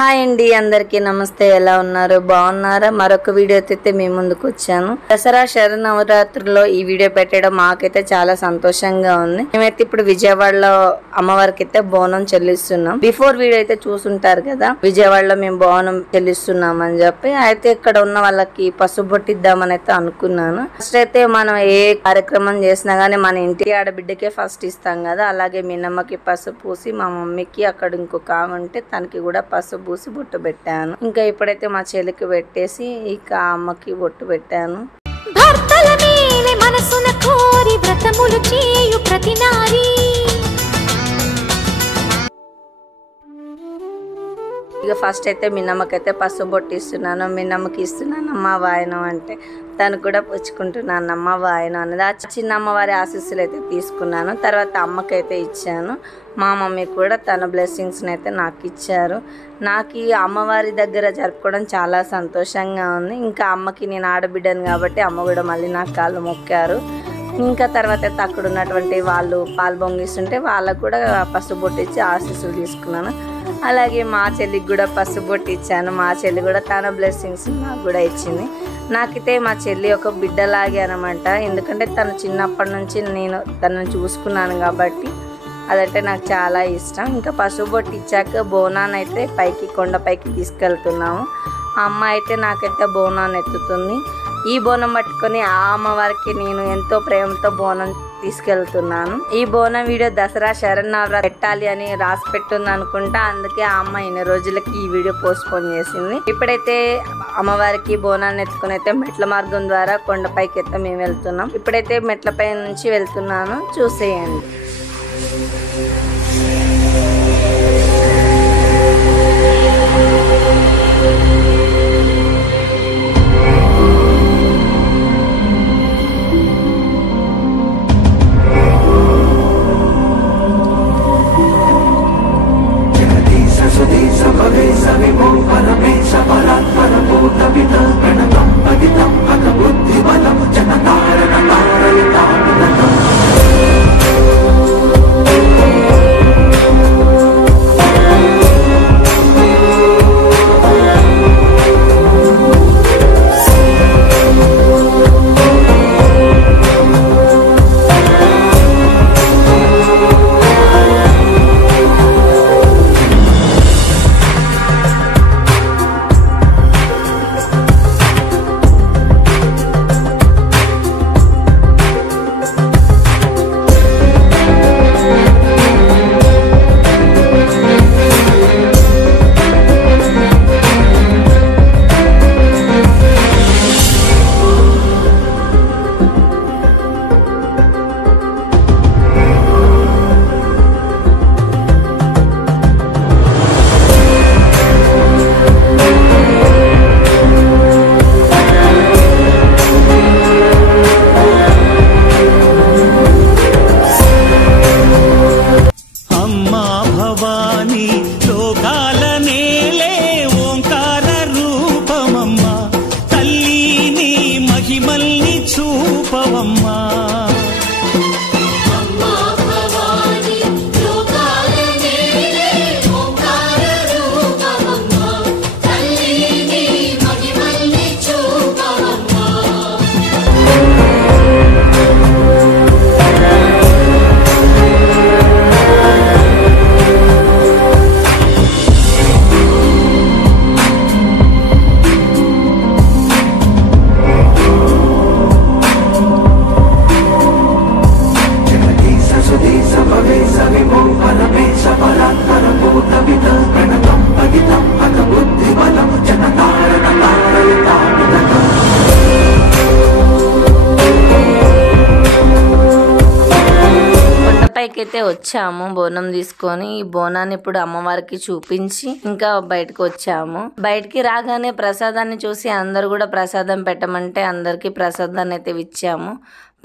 Hi అండి, అందరికీ నమస్తే. ఎలా ఉన్నారు? బాగున్నారా? మరొక వీడియోతో అయితే మీ ముందుకు వచ్చాను. దసరా శరన్నవరాత్రుల్లో ఈ వీడియో పెట్టడం మాకైతే చాలా సంతోషంగా ఉంది. మేమైతే ఇప్పుడు విజయవాడలో అమ్మవారికి అయితే బోనం చెల్లిస్తున్నాం. బిఫోర్ వీడియో అయితే చూసుంటారు కదా, విజయవాడలో మేము బోనం చెల్లిస్తున్నాం అని చెప్పి. అయితే ఇక్కడ ఉన్న వాళ్ళకి పసుపు బొట్టిద్దామని అయితే అనుకున్నాను. ఫస్ట్ అయితే మనం ఏ కార్యక్రమం చేసినా గానీ మన ఇంటి ఆడబిడ్డకే ఫస్ట్ ఇస్తాం కదా, అలాగే మిన్నమ్మకి పసుపు పూసి, మా మమ్మీకి అక్కడ ఇంకొక ఆమె ఉంటే తనకి కూడా పసుపు పూసి బొట్టు పెట్టాను. ఇంకా ఇప్పుడైతే మా చెల్లికి పెట్టేసి ఇక అమ్మకి బొట్టు పెట్టాను. భర్తల మేలే మనసున కోరి వ్రతములు చేయు ప్రతి నారీ. ఇక ఫస్ట్ అయితే మిన్నమ్మకైతే పసుపు బొట్టు ఇస్తున్నాను. మిన్నమ్మకి ఇస్తున్నాను అమ్మ వాయనం అంటే తను కూడా పుచ్చుకుంటున్నాను అమ్మ వాయనం అనేది. ఆ చిన్న అమ్మవారి ఆశీస్సులు అయితే తీసుకున్నాను. తర్వాత అమ్మకైతే ఇచ్చాను. మా మమ్మీ కూడా తన బ్లెస్సింగ్స్ని అయితే నాకు ఇచ్చారు. నాకు ఈ అమ్మవారి దగ్గర జరుపుకోవడం చాలా సంతోషంగా ఉంది. ఇంకా అమ్మకి నేను ఆడబిడ్డను కాబట్టి అమ్మ కూడా మళ్ళీ నాకు కాళ్ళు మొక్కారు. ఇంకా తర్వాత అయితే అక్కడ ఉన్నటువంటి వాళ్ళు పాలు పొంగిస్తుంటే వాళ్ళకు కూడా పసుపు బొట్టు ఇచ్చి ఆశీస్సులు తీసుకున్నాను. అలాగే మా చెల్లికి కూడా పసుపు బొట్టు ఇచ్చాను. మా చెల్లి కూడా తన బ్లెస్సింగ్స్ నాకు కూడా ఇచ్చింది. నాకైతే మా చెల్లి ఒక బిడ్డలాగే అనమాట. ఎందుకంటే తను చిన్నప్పటి నుంచి నేను తనను చూసుకున్నాను కాబట్టి అదంటే నాకు చాలా ఇష్టం. ఇంకా పసుపు బొట్టు ఇచ్చాక బోనాన్ని అయితే పైకి కొండపైకి తీసుకెళ్తున్నాము. ఆ అమ్మ అయితే నాకైతే బోనాన్ని ఎత్తుతుంది. ఈ బోనం పట్టుకొని ఆ అమ్మవారికి నేను ఎంతో ప్రేమతో బోనం తీసుకెళ్తున్నాను. ఈ బోనం వీడియో దసరా శరన్నవరాత్రి పెట్టాలి అని రాసి పెట్టుంది అనుకుంటా. అందుకే ఆ అమ్మ ఇన్ని రోజులకి ఈ వీడియో పోస్ట్ పోన్ చేసింది. ఇప్పుడైతే అమ్మవారికి బోనాన్ని ఎత్తుకుని అయితే మెట్ల మార్గం ద్వారా కొండపైకి అయితే మేము వెళ్తున్నాం. ఇప్పుడైతే మెట్లపై నుంచి వెళ్తున్నాను, చూసేయండి. అయితే వచ్చాము బోనం తీసుకొని. ఈ బోనాన్ని ఇప్పుడు అమ్మవారికి చూపించి ఇంకా బయటకు వచ్చాము. బయటికి రాగానే ప్రసాదాన్ని చూసి అందరు కూడా ప్రసాదం పెట్టమంటే అందరికి ప్రసాదాన్ని అయితే ఇచ్చాము.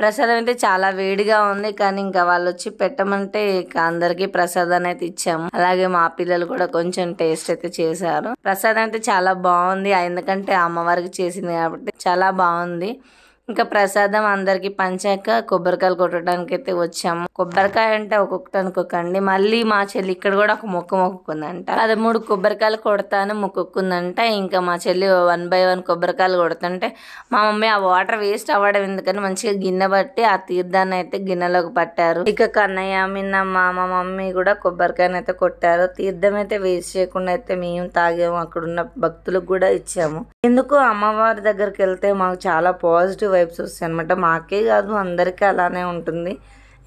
ప్రసాదం అయితే చాలా వేడిగా ఉంది, కానీ ఇంకా వాళ్ళు వచ్చి పెట్టమంటే ఇక అందరికి ప్రసాదాన్ని అయితే ఇచ్చాము. అలాగే మా పిల్లలు కూడా కొంచెం టేస్ట్ అయితే చేశారు. ప్రసాదం అయితే చాలా బాగుంది, ఎందుకంటే అమ్మవారికి చేసింది కాబట్టి చాలా బాగుంది. ఇంకా ప్రసాదం అందరికి పంచాక కొబ్బరికాయలు కొట్టడానికి అయితే వచ్చాము. కొబ్బరికాయ అంటే ఒక్కొక్కటి అనుకోకండి, మళ్ళీ మా చెల్లి ఇక్కడ కూడా ఒక మొక్కుందంట. 13 కొబ్బరికాయలు కొడతాను మొక్కుందంట. ఇంకా మా చెల్లి 1 by 1 కొబ్బరికాయలు కొడుతుంటే మా మమ్మీ ఆ వాటర్ వేస్ట్ అవ్వడం ఎందుకని మంచిగా గిన్నె బట్టి ఆ తీర్థాన్ని అయితే గిన్నెలోకి పట్టారు. ఇక కన్నయ్య మిన్నమ్మ మా మమ్మీ కూడా కొబ్బరికాయని అయితే కొట్టారు. తీర్థం అయితే వేస్ట్ చేయకుండా అయితే మేము తాగాము, అక్కడున్న భక్తులకు కూడా ఇచ్చాము. ఎందుకు అమ్మవారి దగ్గరికి వెళ్తే మాకు చాలా పాజిటివ్ వైబ్స్ వస్తాయి అనమాట. మాకే కాదు అందరికీ అలానే ఉంటుంది.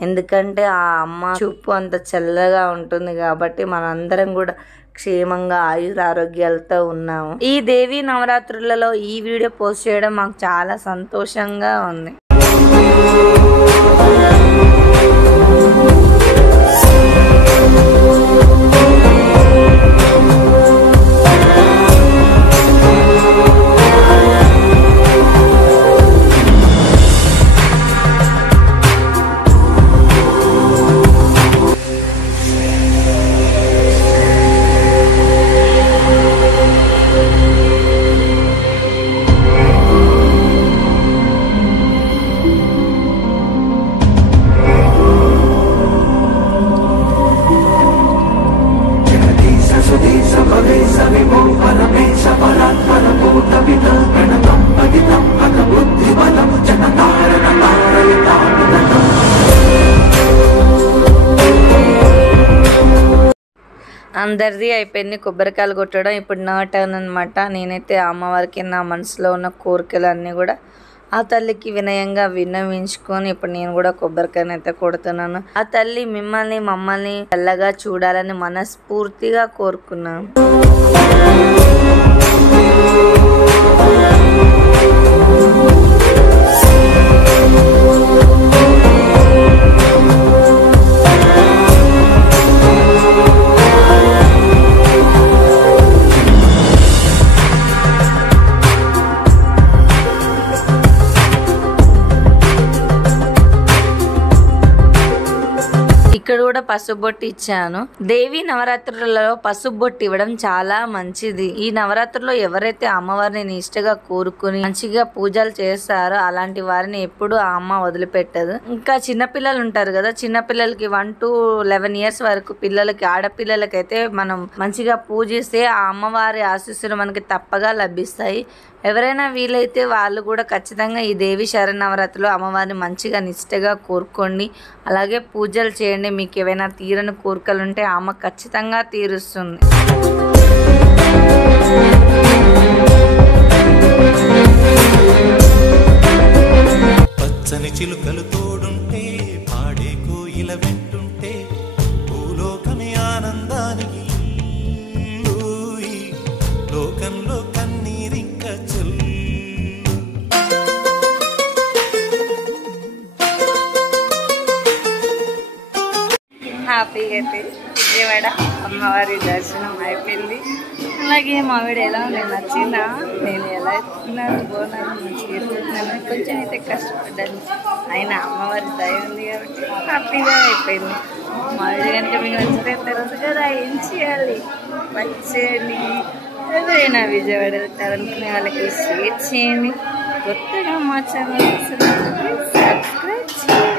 ఎందుకంటే ఆ అమ్మ చూపు అంత చల్లగా ఉంటుంది కాబట్టి మనందరం కూడా క్షేమంగా ఆయురారోగ్యాలతో ఉన్నాము. ఈ దేవి నవరాత్రులలో ఈ వీడియో పోస్ట్ చేయడం మాకు చాలా సంతోషంగా ఉంది. అందరిది అయిపోయింది కొబ్బరికాయలు కొట్టడం. ఇప్పుడు నా టర్న్ అనమాట. నేనైతే అమ్మవారికి నా మనసులో ఉన్న కోరికలన్నీ కూడా ఆ తల్లికి వినయంగా విన్నవించుకొని ఇప్పుడు నేను కూడా కొబ్బరికాయని అయితే కొడుతున్నాను. ఆ తల్లి మిమ్మల్ని మమ్మల్ని చల్లగా చూడాలని మనస్ఫూర్తిగా కోరుకున్నాను. ఇక్కడ కూడా పసుపు బొట్టు ఇచ్చాను. దేవి నవరాత్రులలో పసుపు బొట్టు ఇవ్వడం చాలా మంచిది. ఈ నవరాత్రుల్లో ఎవరైతే అమ్మవారిని నిష్టగా కోరుకుని మంచిగా పూజలు చేస్తారో అలాంటి వారిని ఎప్పుడు ఆ అమ్మ వదిలిపెట్టదు. ఇంకా చిన్నపిల్లలు ఉంటారు కదా, చిన్నపిల్లలకి 1 to 11 years వరకు పిల్లలకి ఆడపిల్లలకైతే మనం మంచిగా పూజిస్తే ఆ అమ్మవారి ఆశీస్సులు మనకి తప్పగా లభిస్తాయి. ఎవరైనా వీలైతే వాళ్ళు కూడా ఖచ్చితంగా ఈ దేవి శరన్నవరాత్రిలో అమ్మవారిని మంచిగా నిష్టగా కోరుకోండి, అలాగే పూజలు చేయండి. మీకు ఏవైనా తీరని కోరికలు ఉంటే అమ్మ ఖచ్చితంగా తీరుస్తుంది. పచ్చని చిలుకలు తోడుంటే పాడే కోయిల వెంటుంటే భూలోకమే ఆనందానికి లోకంలో కన్నీరింక చెల్లు. హ్యాపీగా అయితే విజయవాడ అమ్మవారి దర్శనం అయిపోయింది. అలాగే మా వీడు ఎలా ఉంది, నచ్చిందా, నేను ఎలా ఎత్తుకున్నాను బోనాలు మంచిగా ఎత్తుకున్నాను. కొంచెం అయితే కష్టపడ్డాను, అయినా అమ్మవారి దయ ఉంది కాబట్టి హ్యాపీగా అయిపోయింది. మా వీడు కనుక మీకు నచ్చితే తర్వాత కదా ఏం చేయాలి, లైక్ చేయండి. ఎవరైనా విజయవాడ వెళ్తారనుకునే వాళ్ళకి షేర్ చేయండి. కొత్తగా మా ఛానల్ సబ్స్క్రైబ్ చేయండి.